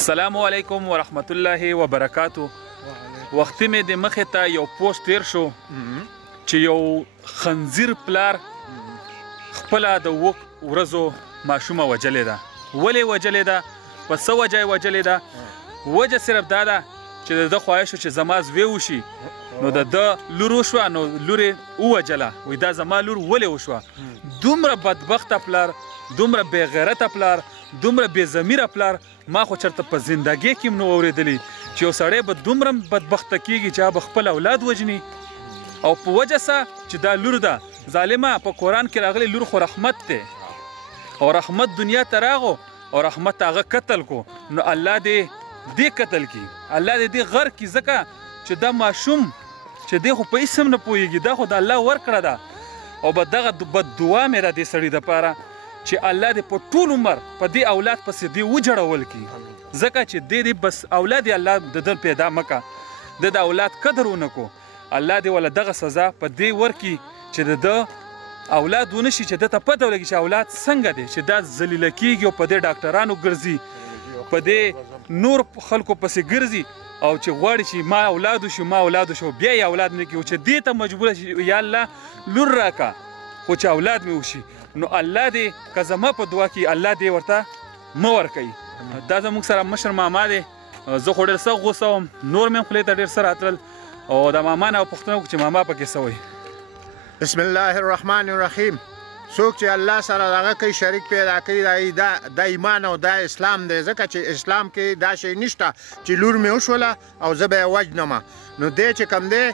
السلام علیکم ورحمت الله وبرکاتو. وختي مې د مخې ته یو پوسټ تیر شو چې یو خنزیر پلار خپله د ورځو ماشومه وجلې ده. ولې وجلې ده؟ په څه وجه یې وجلې ده؟ وجه صرف دا ده چې د ده خواهش چې زما زوی وشي، نو د ده لور وشوه، نو لور یې ووجله. وایي دا زما لور ولې وشوه؟ دومره بدبخته پلار، دومره بې غیرته پلار، دومره بې ضمیره پلار ما خو چېرته په زندګۍ کې هم نه اورېدلي چې یو سړی به دومره بدبخته کېږي چې هغه به خپل اولاد وژني. او په وجه څه چې دا لور ده ظالمه. په قرآن کې راغلی لور خو رحمت دی، او رحمت دنیا ته راغو او رحمت هغه قتل کو. نو الله دې قتل کړي، الله دې غر کړي، ځکه چې دا ماشوم چې دی خو په هېڅ هم نه پوهېږي، دا خو د الله ورکړه ده. او به دغه بد دعا مې را دې سړي دپاره چې الله دې په ټول عمر په دې اولاد پسې دې وجړول کړي، ځکه چې دې بس اولاد یې الله د ده پیدا مه کړه، د اولاد قدر ونه کو. الله دې وله دغه سزا په دې ورکړي چې د ده اولاد ونه شي، چې ده ته پته ولګي چې اولاد څنګه دی، چې دا ذلیله کېږي او په دې ډاکټرانو ګرځي، په دې نور خلکو پسې ګرځي، او چې غواړي چې ما اولاد وشي، ما اولاد وشي، بیا یې اولاد نه کړي، چې دې ته مجبوره شي یا الله لور راکړه خو چې اولاد مې وشي. نو الله دې که زما په دعا کې الله دې ورته مه ورکوي. دا زموږ سره مشر ماما دی. زه خو ډېر سخت غوسه وم، نور مې هم خولې ته ډېر څه راتلل، او د ماما نه پوښتنه وکړو چې ماما پکې څه وایي. بسم الله الرحمن الرحیم. څوک چې الله سره دغه کوي شریک پیدا کوي، دا ایمان او دا اسلام دی، ځکه چې اسلام کې دا شی نشته چې لور مې وشوله او زه به یې وژنمه. نو دی چې کوم دی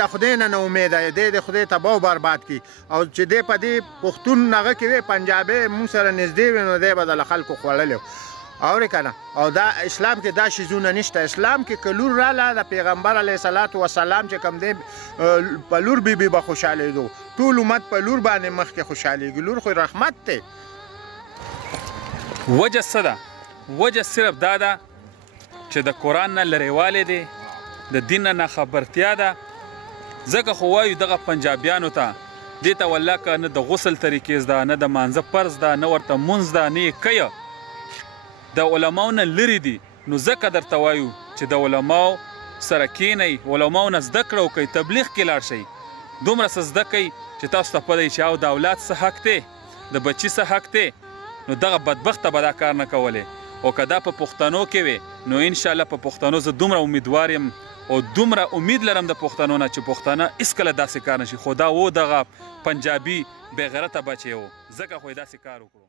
د خدای نه نه امیده دی، د خدای تباه و برباد کړي. او چې دی په دې پښتون هغه کې وی پنجابی مونږ سره نږدې وي، نو دی به د خلکو خوړلی اورې که نه. او دا اسلام کې دا شیزونه نشته. اسلام کې که لور راله د پیغمبر علیه صلات وسلام چې کوم دی په لور بیبي به خوشحالېدو، ټول امت په لور باندې مخکې خوشحالېږي. لور خو رحمت دی. وجه څه ده؟ وجه صرف دا ده چې د قرآن نه لرېوالی دی، د دین نه ناخبرتیا ده. ځکه خو وایو دغه پنجابیانو ته دې ته والله که نه د غسل طریقې زده، نه د مانځه فرض ده، نه ورته مونځ ده، نه یې کوي، د علماو نه لرې دي. نو ځکه درته وایو چې د علماو سره کښېنئ، علماو نه زده کړه وکئ، تبلیغ کې لاړ شئ، دومره څه زده کوئ چې تاسو ته پته وي چې او د اولاد څه حق دی، د بچي څه حق دی. نو دغه بدبخته به دا کار نه کولی. او که دا په پښتنو کې وي، نو انشاءالله په پښتنو زه دومره امیدوار یم او دومره امید لرم د پښتنو نه چې پښتانه هېڅکله داسې کار نه شي. خو دا و دغه پنجابي بې غیرته بچی و، ځکه خو یې داسې کار وکړو.